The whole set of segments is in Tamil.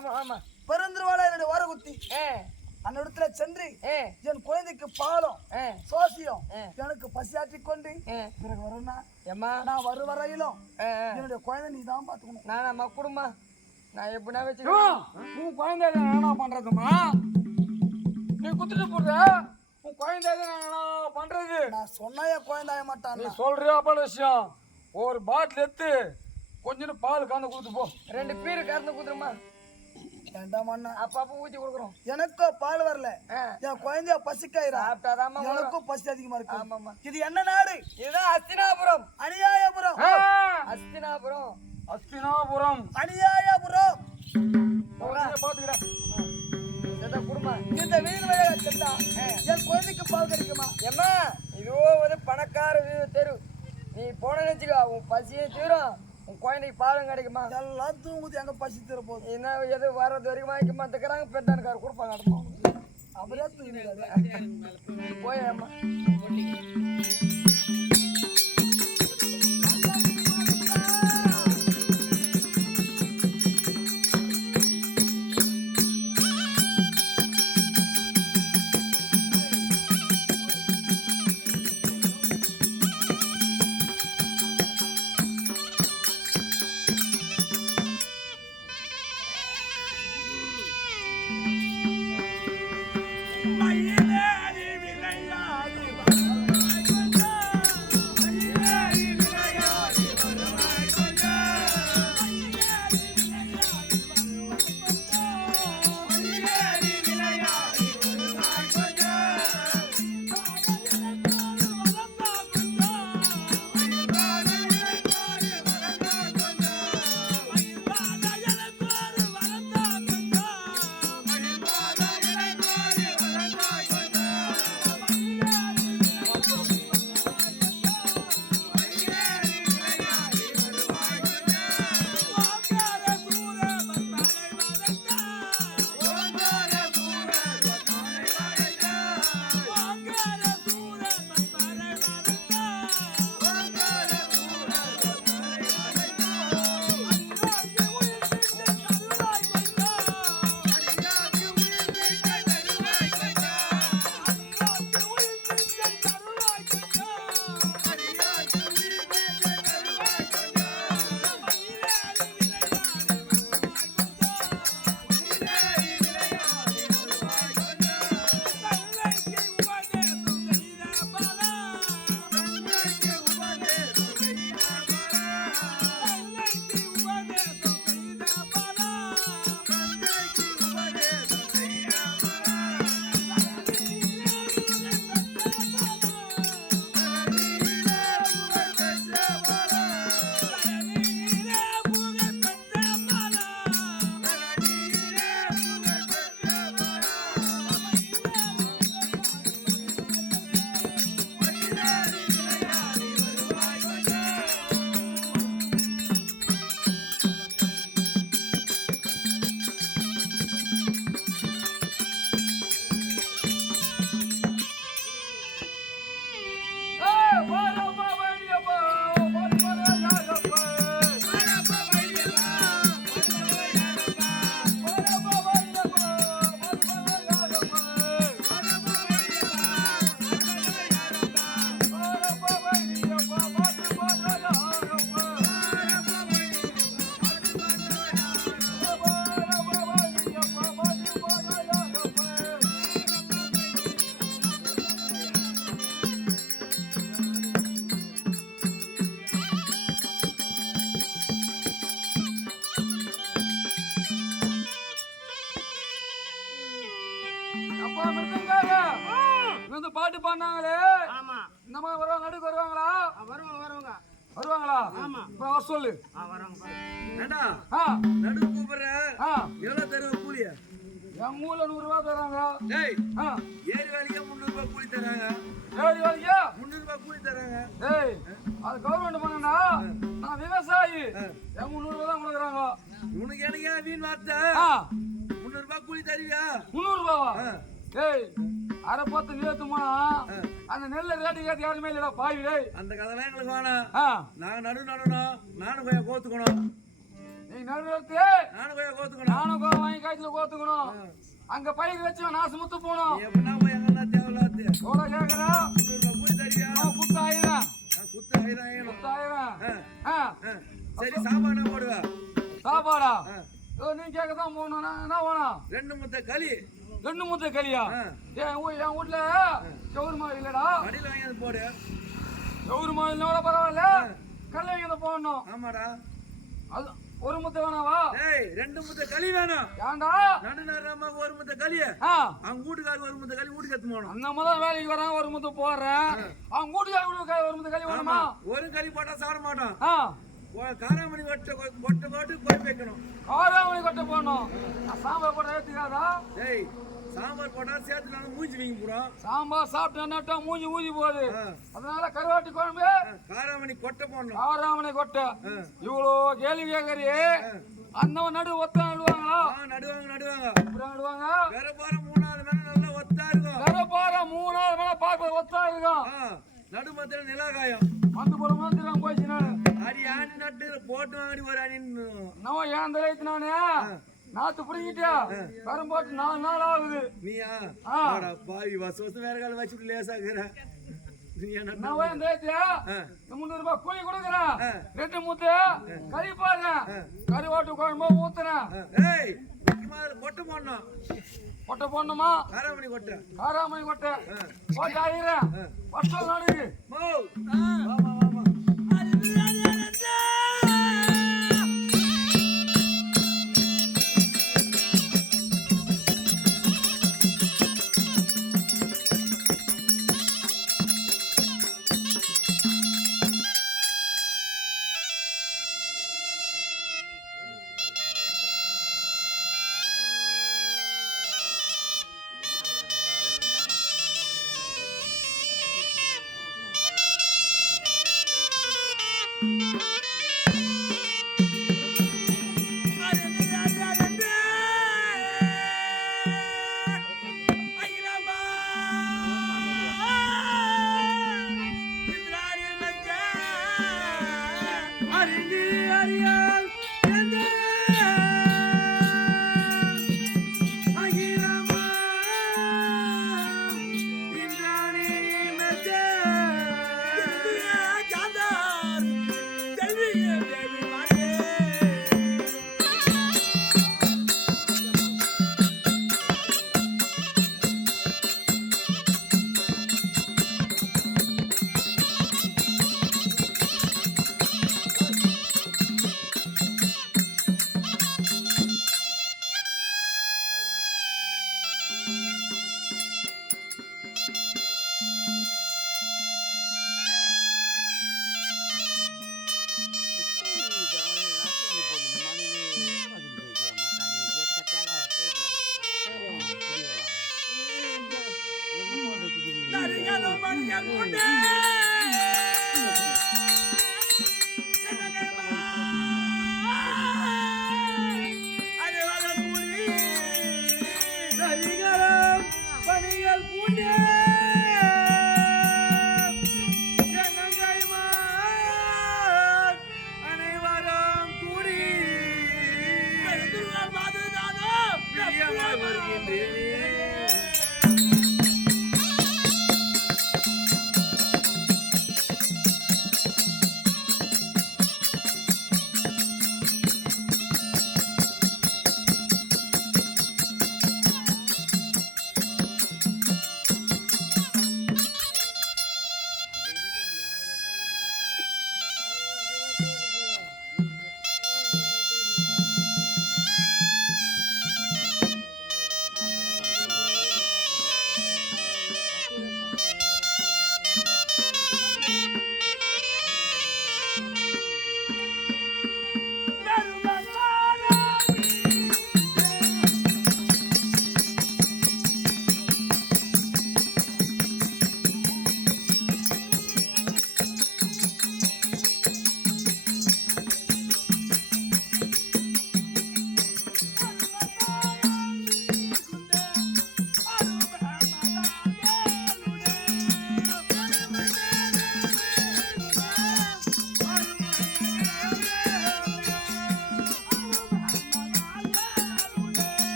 ஆமா ஆமா. பெருந்திருவாள என்னுடைய ஓரகுத்தி அந்த இடத்துல சென்று என் குழந்தைக்கு பாலம் சோசியம் எனக்கு பசியாற்றி கொண்டு பிறகு வரேன்னா ஏம்மா நான் வரு வரையிலும் என்னுடைய குழந்தை நீ தான் பாத்துக்கணும். நானா குடும்பமா நான் எப்படின்னா வச்சுக்கோ உன் குழந்தை என்ன பண்றதுமா நீ குத்துட்டு போடுற உன் குழந்தை என்ன பண்றது நான் சொன்னா என் குழந்தைய மாட்டான் நீ சொல்றியா அப்ப விஷயம் ஒரு பாட்டில் எடுத்து கொஞ்சம் பால் கலந்து கொடுத்து போ 2 பீரு கறந்து கொடுத்துருமா அப்பப்ப ஊத்தி கொடுக்குறோம் எனக்கும் பால் வரல என் குழந்தைய பசிக்காயிரா எனக்கும் பசி அதிகமா இருக்கு. ஆமாமா. இது என்ன நாடு? இதுதான் அஸ்தினாபுரம். அநியாயபுரம். அஸ்தினாபுரம் அஸ்தினாபுரம் அநியாயபுரம். பாத்துக்கிறேன் குடும்பம் இந்த வீடு வழியா சென்றா என் குழந்தைக்கு பால் கிடைக்குமா? ஏம்மா இதுவோ ஒரு பணக்கார தெரு நீ போன நினைச்சுக்கோ உன் பசியை தீரும் உன் குழந்தைக்கு பாலும் கிடைக்குமா? எல்லாம் தூங்குது எங்க பசி தீர போகுது என்ன எது வர்றது வரைக்கும் வாங்கிக்குமா தக்கிறாங்க பெத்தானுக்காரு கொடுப்பாங்க அப்படியே தூங்கிடுறாரு போய் அம்மா பாட்டு பாடினாங்களே இந்த மாதிரி வருவாங்க நடுக்கு வருவாங்களா? வருவாங்களா? வர சொல்லு. நடுக்கு கூப்பிடுற எவ்வளவு தருவ கூலிய? எங்க ஊர்ல 100 ரூபாய் தராங்க. ஏரி வேலைக்கே 300 ரூபாய் கூலி தராங்க. ஏரி வேலைக்கா 300 ரூபாய் கூலி தராங்க. அது கவர்மெண்ட் பண்ணா நான் விவசாயி எங்க 300 ரூபாய் தான் கொடுக்குறாங்க. உனக்கு எனக்கு வீண் வார்த்தை 300 ரூபாய் கூலி தருவியா? 300 ரூபாவா? அரை பத்து நிலத்துமா அந்த நெல்ல ரேட்டு ஏத்து யாருமே இல்லடா பாவி. அந்த கதைலாம் எங்களுக்கு வேணாம். நாங்க நடணும் நானும் போய் கோத்துக்கணும். நீ நடுவத்து நானும் போய் கோத்துக்கணும். நானும் வாங்கி காய்ச்சல கோத்துக்கணும். அங்க பைக்கு வச்சு நாசு முத்து போனோம். எப்படின்னா போய் எங்கன்னா தேவையில்லாது எவ்வளோ கேட்கறா? கூலி தருவியா? குத்து ஆயிரம். குத்து 1000 ஆயிரம். குத்து ஆயிரம். சரி சாப்பாடு போடுவா? சாப்பாடா? நீ கேட்கதான் போகணும். என்ன வேணும்? 2 முட்டை களி. 2 முட்டை களியா? என் வீட்டுல கவுரு மாவு இல்லடா. அடியில் வாங்கி போடு. கவுரு மாவு இல்ல பரவாயில்ல. கடலை வாங்கி போடணும். ஆமாடா. அது ஒரு முட்டை வேணாவா? ஏய் 2 முட்டை களி வேணும். ஏன்டா? நடுநரமாக ஒரு முட்டை களி. அவங்க வீட்டுக்காரருக்கு ஒரு முட்டை களி வீட்டுக்கு எடுத்து போகணும். அந்த முதல் வேலைக்கு வரான் ஒரு முட்டை போடுறேன். அவங்க வீட்டுக்காரருக்கு ஒரு முட்டை களி வேணுமா? ஒரு களி போட்டா சாப்பிட மாட்டோம். காராமணி கொட்டை கொட்டை போட்டு குழம்பு வைக்கணும். காராமணி கொட்டை போடணும். சாம்பார் போட்டா ஏத்துக்காதா? ஏய் சாம்பார் போட்டா சேர்த்து நாங்க மூஞ்சி வீங்கி போறோம். சாம்பார் சாப்பிட்டா மூஞ்சி ஊதி போகுது. அதனால கருவாட்டு குழம்பு காராமணி கொட்டை போடணும். காராமணி கொட்டை. இவ்வளோ கேள்வி கேட்கறியே. அந்த நடு ஒத்த நடுவாங்களா? நடுவாங்க. நடுவாங்க. வேற போற 3 நாள் மேல நல்லா ஒத்தா இருக்கும். வேற போற 3 நாள் மேல பார்க்க ஒத்தா இருக்கும். நடு மத்தியில நிலாகாயம் வந்து போற மாதிரி போயிடுச்சு. நானு அடி ஆணி நட்டு போட்டு வாங்கடி ஒரு அணி நம்ம ஏன் தலைத்து நானு நாத்து பிடிக்கிட்டியா? வரும் போட்டு 4 நாள் ஆகுது. நீயா பாவி வருஷம் வேற கால வச்சுட்டு லேசாக்குற. நான் ஏன் தலைத்தியா? 300 ரூபாய் கூலி கொடுக்குறேன். 2 முட்டை கறி பாருங்க. கருவாட்டு குழம்பு ஊத்துறேன். ஏய் கொட்டை போடணும். கொட்டை போடணுமா? காராமணி கொட்டை. காராமணி கொட்டை போட்டு ஆகிறேன். வருஷம் நடுக்கு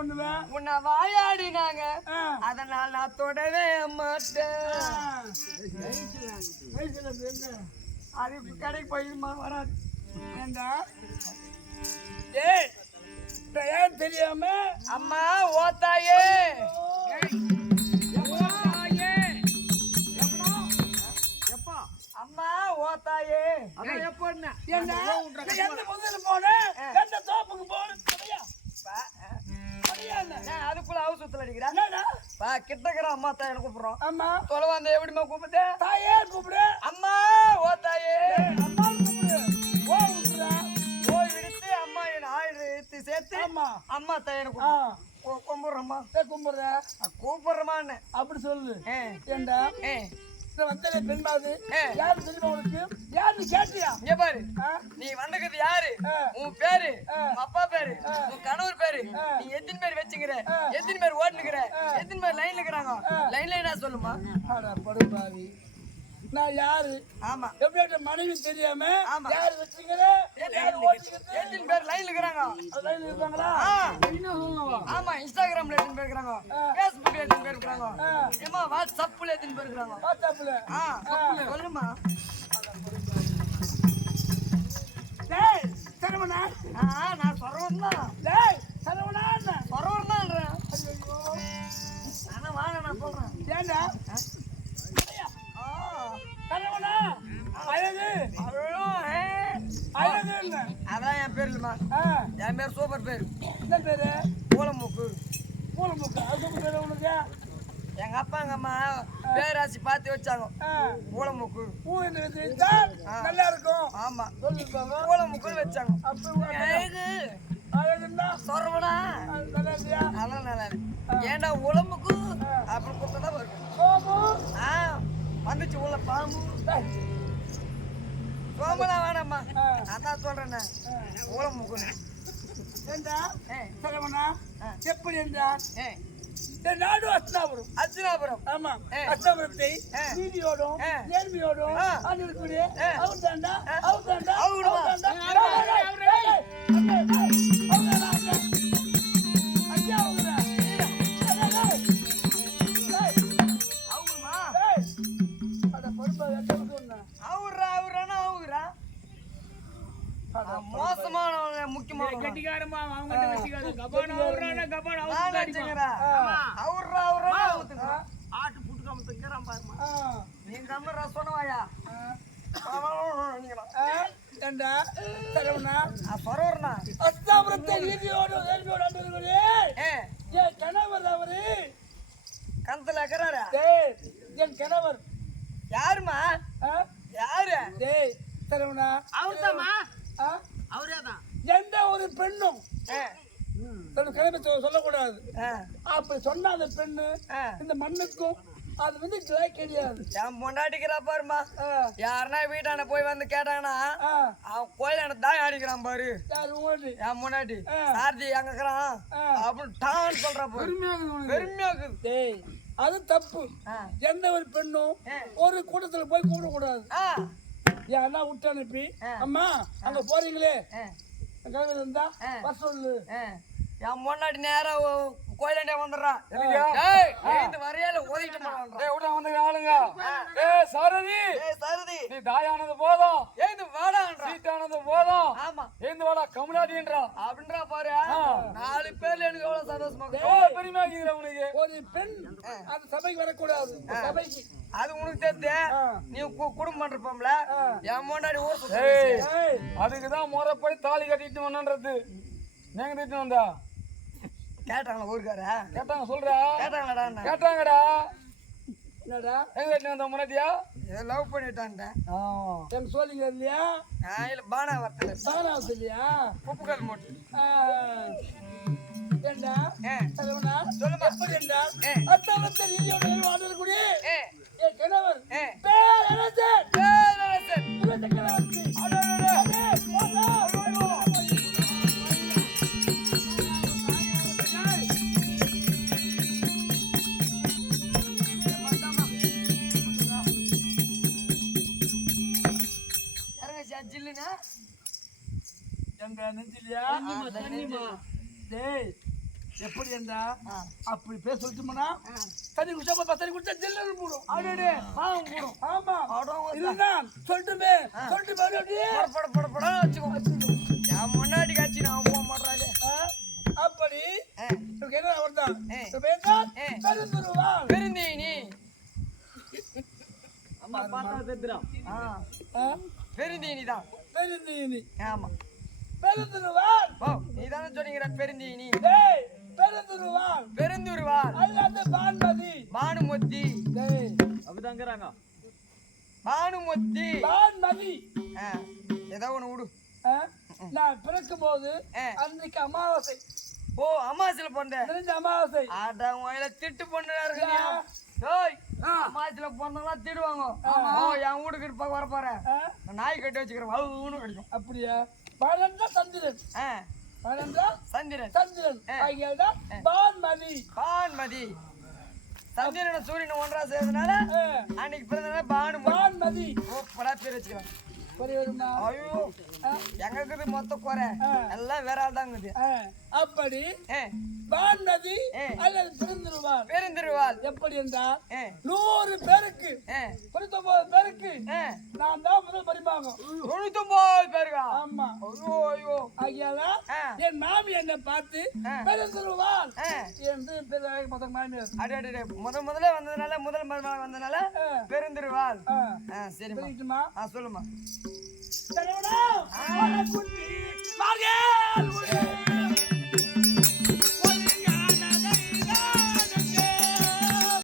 பண்ணுவேன்? உன்னை வாயாடினாங்க அதனால நான் தொடவே மாட்டேன். அது கடைக்கு போயிருமா வராது. ஏண்டா ஏய் ஏன் தெரியாம அம்மா ஓத்தாயே அம்மா ஓத்தாயே எந்த முதல்ல போன எந்த தோப்புக்கு போன அதுக்குள்ள ஹவுஸ் சுத்தல அடிக்கிறா கிட்டக்கிற அம்மா தாயை கூப்பிடுறோம். ஆமா தொலைவாந்த எப்படிமா கூப்பிட்டு தாயே கூப்பிடு. அம்மா ஓத்தாயே அம்மா கூப்பிடு. ஓ விட்டுறா. ஓய் விடுத்து அம்மா என் ஆயிரத்து சேர்த்து ஆமா அம்மா தாயை கும்பிடுறம்மா கும்பிடுற கூப்பிடுறமான்னு அப்படி சொல்லு. ஏ ஏண்டா ஏ வந்தது பெண்பாது யாரு தெரியுமா உனக்கு? யாரு கேட்டியா? இங்க பாரு நீ வந்தது யாரு? உன் பேரு அப்பா பேரு உன் கணவர் பேரு நீ எத்தனை பேர் வச்சுக்கிற எத்தனை பேர் ஓட்டுனுக்கிற எத்தனை பேர் லைன்ல இருக்கிறாங்க லைன்ல என்ன சொல்லுமா? படுபாவி நான் யாரு? ஆமா எப்படி மனைவி தெரியாம யாரு வச்சுக்கிற எத்தனை பேர் லைன்ல இருக்கிறாங்க லைன்ல இருக்காங்களா? ஆமா இன்ஸ்டாகிராம்ல எத்தனை பேர் இருக்கிறாங்க பேஸ்புக்ல எத்தனை பேர் இருக்கிறாங்க ஏமா வாட்ஸ்அப்ல எத்தனை பேர் இருக்கிறாங்க வாட்ஸ்அப்ல சொல்லுமா? டேய் சரவணா நான் சொல்றேன் தான். டேய் சரவணா சொல்றேன் தான்றேன். வாங்க நான் சொல்றேன். ஏண்டா சரவணா அழகு அழகு இல்ல அதான் என் பேர் இல்லம்மா. என் பேர் சூப்பர் பேர். என்ன பேரு? பூலமுக்கு. பூலமுக்கு அது பேரு உனக்கு? எங்க அப்பா எங்க அம்மா பேராசி பார்த்து வச்சாங்க பூலமுக்கு. பூ என்று வச்சா நல்லா இருக்கும். ஆமா சொல்லிருப்பாங்க பூலமுக்குன்னு வச்சாங்க. அப்ப அழகுன்னா சொல்றவனா நல்லா இல்லையா? அதான் நல்லா இருக்கு. ஏண்டா உடம்புக்கு அப்படி கொடுத்ததான் வரும். வந்துச்சு உள்ள பாம்பு சோம்பலாம் வேணாம்மா. அதான் சொல்றேன் ஊழமுக்குன்னு. ஏண்டா சரவணா எப்படி என்றான்? நாடு அஸ்தாபுரம். அர்ச்சனாபுரம். ஆமா அஸ்தாபுரத்தை நீதியோடும் நேர்மையோடும் இருக்கக்கூடிய அவர் தாண்டா அவர் தாண்டா அவர் மோசமான முக்கியமான கட்டிக்காரமா அவங்கிட்ட வச்சுக்காது கபான அவரான கபான ஆட்டு புட்டு காமத்துக்கிறான் பாருமா. நீங்க நம்ம ரசனவாயா ஏண்டா சரவணா பரவறனா அஸ்தாபுரத்தை நீதியோடு நேர்மையோடு இருக்கக்கூடிய என் கணவர் அவரு கணத்துல இருக்கிறாரா? என் கணவர் யாருமா? யாரு? டேய் சரவணா அவர்தாம்மா. அவரேதான். எந்த ஒரு பெண்ணும் கிளம்பி சொல்லக்கூடாது. அப்படி சொன்ன அந்த பெண்ணு இந்த மண்ணுக்கும் அது வந்து கிடையாது. என் பொண்டாட்டிக்கிறா பாருமா. யாருன்னா வீட்டாண்ட போய் வந்து கேட்டாங்கன்னா அவன் கோயிலாண்ட தான் அடிக்கிறான் பாரு. என் பொண்டாட்டி சார்ஜி எங்க இருக்கிறான் அப்படின்னு டான்னு சொல்றா பாரு. பெருமையா இருக்குது. அது தப்பு. எந்த ஒரு பெண்ணும் ஒரு கூட்டத்துல போய் கூடக்கூடாது. யாருன்னா விட்டு அனுப்பி அம்மா அங்க போறீங்களே இருந்தா சொல்லு. என் முன்னாடி நேரம் கோயிலாண்டே வந்துடுறான். வரையால ஓதிட்டு வந்து ஆளுங்க சாரதி நீ தாயானது போதும் ஏந்து வாடா சீட்டானது போதும். ஆமா ஏந்து வாடா கமலாதின்றா அப்படின்றா பாரு. 4 பேர்ல எனக்கு எவ்வளவு சந்தோஷமா பெருமையா இருக்குது உனக்கு. ஒரு பெண் அந்த சபைக்கு வரக்கூடாது. சபைக்கு அது உனக்கு தெரிஞ்சு நீ குடும்பம் பண்றப்பம்ல என் முன்னாடி ஊர் அதுக்குதான் முறைப்படி தாலி கட்டிட்டு வந்தது. நீங்க திட்டு வந்தா கேட்டாங்களா ஊருக்கார? கேட்டாங்க சொல்றா. கேட்டாங்கடா கேட்டாங்கடா. என்னடா எங்க கட்டி வந்த முன்னாடியா லவ் பண்ணிட்டான்டா. எனக்கு சொல்லிங்க இல்லையா? இல்ல பானா வரத்துல பானா இல்லையா? உப்புக்கல் மூட்டு. ஏண்டா சரவணா சொல்லுமா. எப்படி என்றால் அத்தவத்தை நீதியோடு வாழ்ந்தக்கூடிய என் கணவர் பேரரசன். பேரரசன் சக்கரவர்த்தி. எப்படி என்றா அப்படி பேச சொல்லிட்டோம்னா தண்ணி குடிச்சா தண்ணி குடிச்சா ஜில்லுன்னு போடும். அடடே பாவம் போடும். ஆமா அடோங்க இதுதான் சொல்லிட்டுமே அப்படியே பட வச்சுக்கோ. என் முன்னாடி காட்சி நான் போக மாட்டேறாங்க. அப்படி உனக்கு என்ன அவர்தான் பெருந்துருவாள் பெருந்தீனி. பெருந்தீனி தான். பெருந்தீனி ஆமா பெருந்துருவாள். ஓ நீதானே சொன்னீங்க பெருந்தீனி. டேய் பெருந்துருவாள் பெருந்துருவாள் அல்லது பான்மதி பானுமதி. டேய் அப்படிதாங்கிறாங்க. பானுமதி பான்மதி. ஏதோ ஒண்ணு விடு. நான் பிறக்கும் போது அன்னைக்கு அமாவாசை. ஓ அமாவாசையில பிறந்த. தெரிஞ்ச அமாவாசை. அட உயில திட்டு பொண்ணுடா இருக்கீங்க. டேய் அமாவாசையில பிறந்தவங்களா திடுவாங்க. ஓ என் வீட்டுக்கு பக்கம் வர பாரு. நாய் கட்டி வச்சுக்கிறேன். வவுன்னு கிடைக்கும். அப்படியா? பாலந்தா சந்திரன். பாலந்தா சந்திரன். சந்திரன் ஆகியதா பான்மதி. பான்மதி. சந்திரன சூரியன் ஒன்றா சேர்ந்தனால அன்னைக்கு பிறந்தனால பான்மதி. ஓ படா பேர் வச்சுக்கலாம். ஐயோ எங்க இருக்குது மொத்த குறை எல்லாம் வேற ஆள் தாங்குது. அப்படி பான்மதி அல்லது பெருந்திருவாள். பெருந்திருவாள் எப்படி என்றால் 100 பேருக்கு 99 பேருக்கு நான் தான் முதல் பரிமாகம். 99 பேருக்கா? ஆமா. ஐயோ ஐயோ ஆகியால என் மாமி என்னை பார்த்து பெருந்திருவாள் என்று மொத்த மாமியார். அடே முதல்ல வந்ததுனால முதல் மருமகள் வந்ததுனால பெருந்திருவாள். சரி தெரியுமா? சொல்லுமா. குட்டி